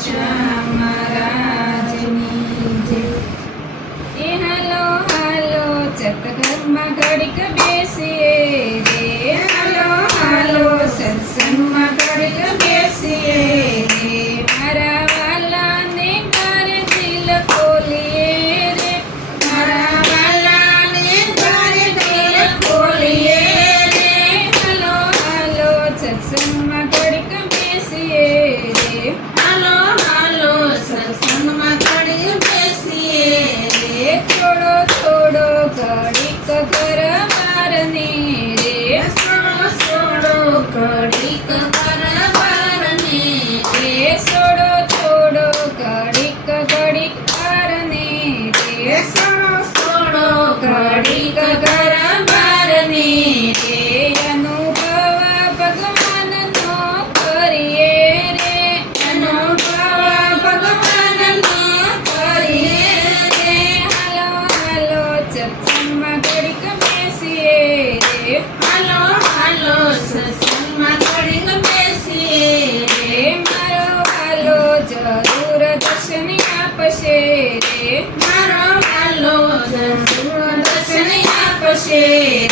શ્યામ મહારાજની જય. એ હાલો હાલો સત્સંગમાં ઘડીક બેસીએ રે, હાલો હાલો સત્સંગમાં ઘડીક બેસીએ રે. મારા વાલાને ઘરે દિલ ખોલીએ રે, મારા વાલાને ઘરે દિલ ખોલીએ રે. હાલો હાલો સત્સંગમાં ઘડીક બેસીએ રે, હાલો હાલો સત્સંગમાં ઘડી બેસીએ રે. થોડો થોડો ઘડીક ઘર મારને રે, સોડો સોડો ઘડીક બરાબરને રે. સોડો થોડો ઘડીક ઘડીક મારને રે, સોડો સોડો ઘડીક ઘડીક ઘર મારને બરાબરને રે. અનુભવ ભગવાનનો કરીએ રે, અનુભવ ભગવાનનો કરીએ રે. હાલો હાલો સત્સંગમાં ઘડીક બેસીએ રે, હાલો હાલો સત્સંગમાં ઘડીક બેસીએ રે. મારો વાલો જરૂર દર્શન આપશે રે, મારો વાલો જરૂર દર્શન આપશે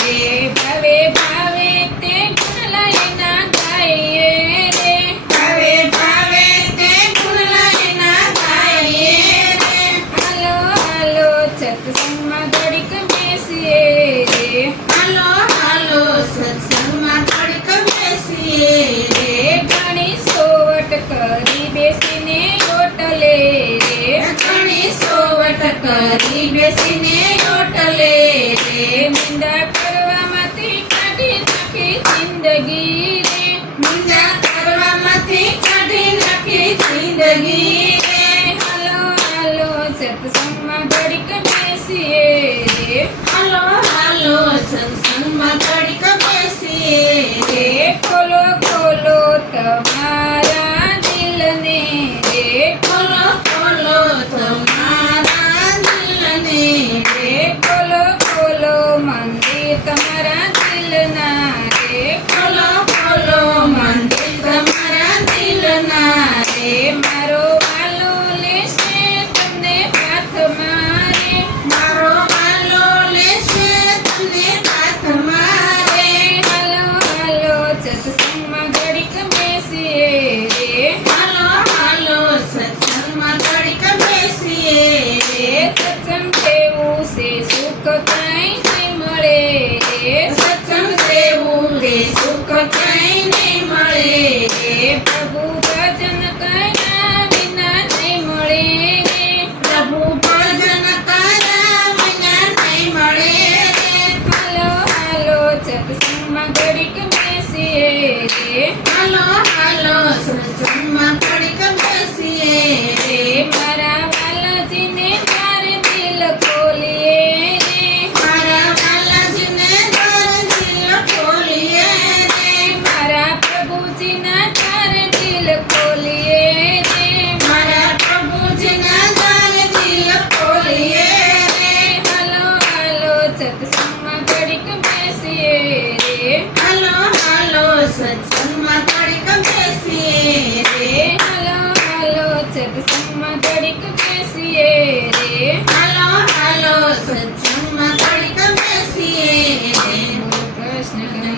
રે. ભાવે ભાવે તે ગુણ લઈના ગાઈએ રે, ભાવે ભાવે તે ગુણ લઈના ગાઈએ રે હાલો હાલો સત્સંગમાં ઘડીક બેસીએ રે, હાલો હાલો સત્સંગમાં ઘડીક બેસીએ રે. ઘણી સોવટ કરી બેસીને ઓટલે રે, ઘણી સોવટ કરી બેસીને ઓટલે રે. નિંદા કરવામાંથી કાઢી નાખી જિંદગી રે, નિંદા કરવામાંથી કાઢી નાખી જિંદગી રે હાલો હાલો સત્સંગમાં ઘડીક બેસીએ રે, હાલો હાલો સત્સંગમાં ઘડીક બેસીએ રે. ખોલો ખોલો તમારા દિલને રે, ખોલો ખોલો તમારા દિલને રે. ખોલો ખોલો મંદિર તમારા દિલના રે, ખોલો ખોલો મંદિર તમારા દિલના રે. મારો વાલો લેશે તમને હાથમાં રે, મારો વાલો લેશે તમને હાથમાં રે હાલો હાલો સત્સંગમાં ઘડીક બેસીએ રે, હાલો હાલો સત્સંગમાં ઘડીક બેસીએ રે. સત્સંગ જેવું છે સુખ કાંઈ નહીં મળે રે, સત્સંગ દેવું રે સુખ ક્યાંય નહીં મળે રે. પ્રભુ ભજન કર્યા વિના નહીં મળે રે, પ્રભુ ભજન કર્યા વિના નહીં મળે રે હાલો હાલો સત્સંગમાં ઘડીક બેસીએ રે, હાલો હાલો સત્સંગમાં ઘડીક બેસીએ રે. મારા વાલાજીને તારે દિલ ખોલીએ રે, મારા વાલાજીને દર દિલ ખોલીએ રે મારા પ્રભુજીના તારે દિલ ખોલીએ રે, મારા પ્રભુજીના દર દિલ ખોલીએ રે હાલો હાલો સત્સંગમાં ઘડીક બેસીએ રે, હાલો હાલો સત્સંગમાં ઘડીક બેસીએ રે. હાલો હાલો સત્સંગમાં ઘડીક બેસીએ રે, હાલો હાલો સત્સંગમાં ઘડીક બેસીએ બોલો કૃષ્ણ